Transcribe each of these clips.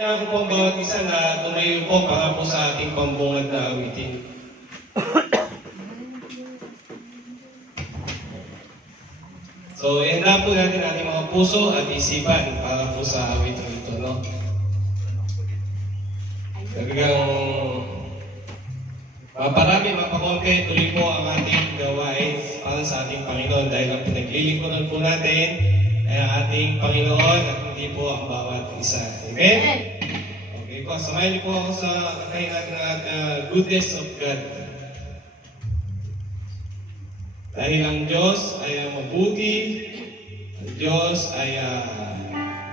Kaya ako po ang bawat isa na tumayo po para po sa ating pambungad na awitin. So, ihanda po natin ating mga puso at isipan para po sa awit na ito, no? Talagang mapakonti, tuloy po ang ating gawain para sa ating Panginoon dahil ang pinaglilingkuran po natin ay ang ating Panginoon at hindi po ang bawat isa. Amen? Okay po, samayin niyo po ako sa kakain natin ng goodness of God. Dahil ang Diyos ay mabuti, ang Diyos ay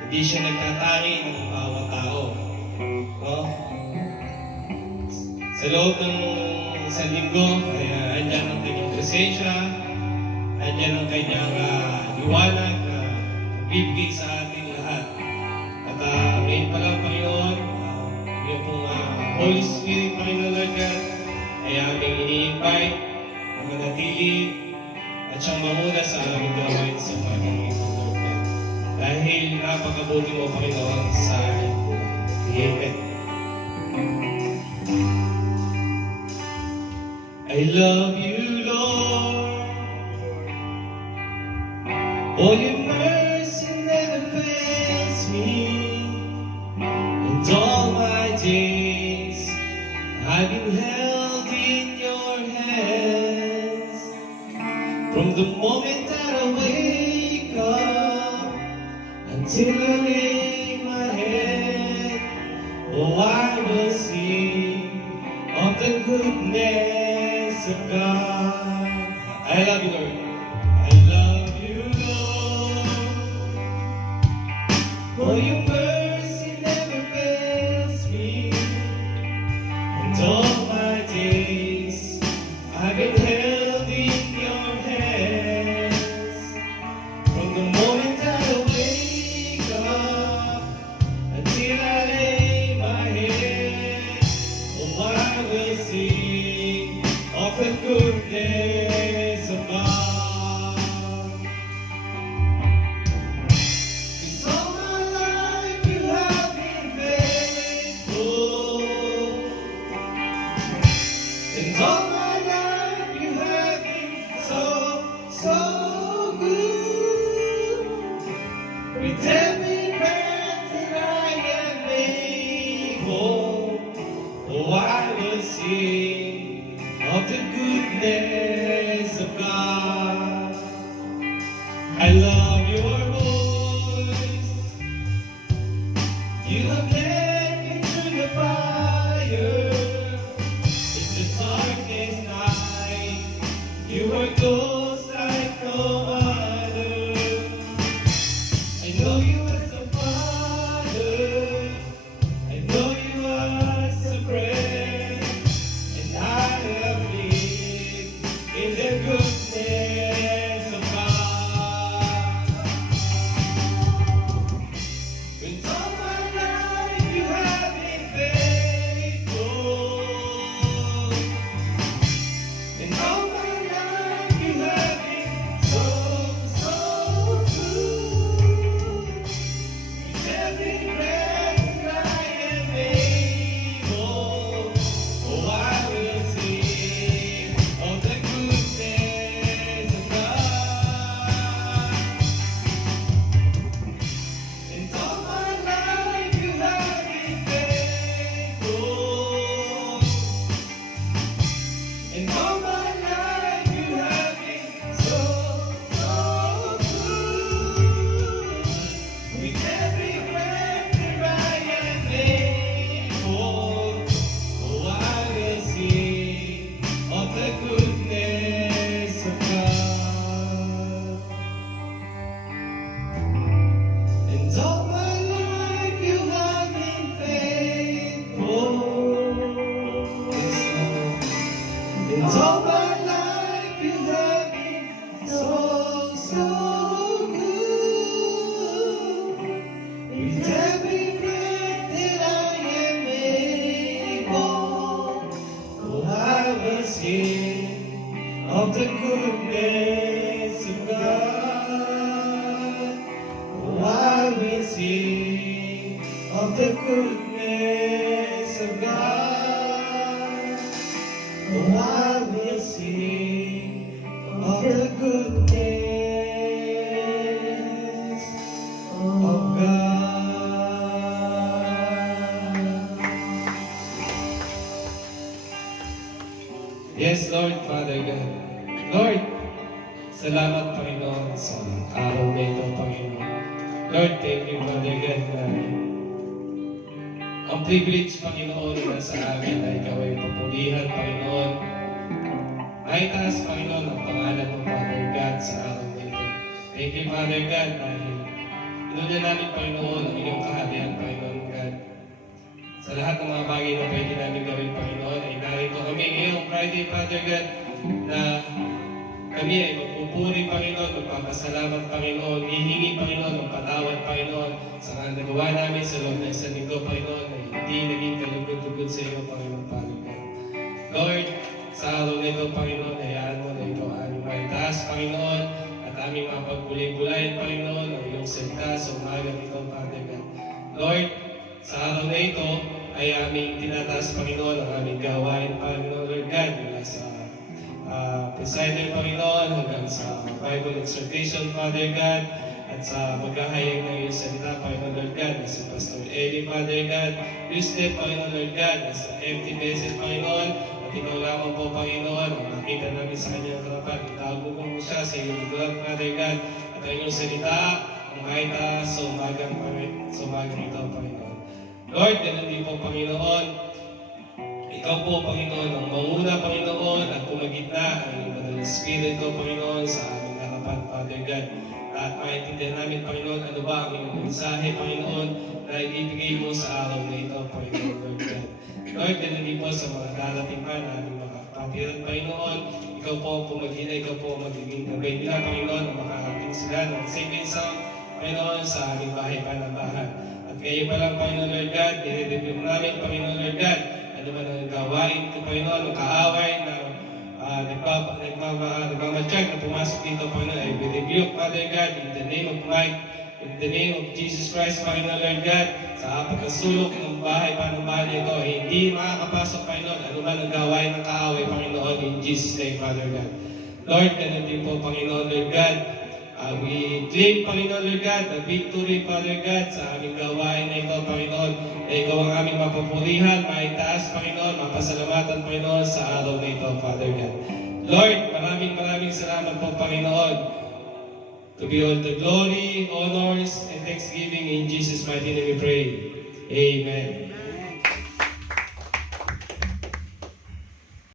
hindi siya nagtatari ng bawat tao. No? Sa loob ng isang linggo, ay andyan ang kanyang presensya, andyan ang kanyang liwanag na bibigay sa ating lahat. At ngayon pa lang, Panginoon, yung pong Holy Spirit, Panginoon Lord God, ay aming ini-invite na manatili at siyang mamuna sa aming gawain sa Panginoon Lord God. Dahil napakabuti mo, Panginoon, sa aming buhay. Amen. I love you, Lord. Oh, your mercy never fails me. And all my days I've been held in your hands. From the moment that I wake up until I lay my head, oh, I will sing of the goodness of God. I love you, Lord. I love you, Lord. For your mercy never fails me. And all my days I've been held in your hands. From the moment that I wake up until I lay my head, goodness of God. Oh, I will sing of the goodness of God. Yes, Lord, Father God. Lord, salamat, Panginoon, sa araw na ito, Panginoon. Lord, thank you, Father God, na ang privilege, Panginoon, na sa amin na ikaw ay papulihan, Panginoon. Ay taas, Panginoon, ang pangalan mo, Father God, sa araw na ito. Thank you, Father God, dahil inunan namin, Panginoon, ang iyong kaharian, Panginoon God. Sa lahat ng mga bagay na pwede namin gawin, Panginoon, ay narito kami ngayong Friday, Father God, na kami ay magpupuri, Panginoon, magpapasalamat, Panginoon, hihingi, Panginoon, ng patawad, Panginoon, sa mga nagawa namin sa loob ng isang linggo, Panginoon, na hindi naging kalugod-lugod sa iyo, Panginoon, Father God. Lord, sa araw na ito, Panginoon, hayaan mo na ikaw aming maitaas, Panginoon, at aming mapagpulay-bulayan, Panginoon, ang iyong salita sa umaga nito, Father God. Lord, sa araw na ito, ay aming tinataas, Panginoon, ang aming gawain, Panginoon, Lord God, mula sa presider, Panginoon, hanggang sa Bible exhortation, Father God, at sa maghahayag ng iyong salita, Panginoon, Lord God, na si Pastor Eli, Father God, Tuesday, Panginoon, Lord God, na sa empty vessel, Panginoon, at ikaw lamang po, Panginoon, ang makita namin sa kanyang harapan, itago mo siya sa iyong liguan, Father God, at ang iyong salita, ang maitaas sa umagang ito, Panginoon. Lord, ganun din po, Panginoon, ikaw po, Panginoon, ang manguna, Panginoon, at pumagitna ang iyong Banal na Espiritu, Panginoon, sa aming harapan, Father God. At maintindihan namin, Panginoon, ano ba ang iyong mensahe, Panginoon, na ibibigay mo sa araw na ito, Panginoon, Lord God. Lord, ganun din po sa mga darating pa na aming makakatiran, Panginoon. Ikaw po ang pumagina, ikaw po ang magiging gabay nila, Panginoon, na makarating sila ng safe and sound, Panginoon, sa aming bahay panambahan. At kayo pa lang, Panginoon, Lord God, i-review namin, Panginoon, Lord God, ano man ang gawain ko, Panginoon, ang kaaway na nagmamatsyag na pumasok dito, Panginoon, ay rebuke, Father God, in the name of Mike, in the name of Jesus Christ, Panginoon, Lord God, sa apat na sulok ng bahay, panambahan nito, hindi makakapasok, Panginoon, ano man ang gawain ng kaaway, Panginoon, in Jesus' name, Father God. Lord, ganun din po, Panginoon, Lord God, we claim, Panginoon, Lord God, the victory, Father God, sa aming gawain na ito, Panginoon, na ikaw ang aming mapupurihan, maitaas, Panginoon, mapasalamatan, Panginoon, sa araw na ito, Father God. Lord, maraming salamat po, Panginoon. To be all the glory, honors, and thanksgiving in Jesus' mighty name we pray. Amen.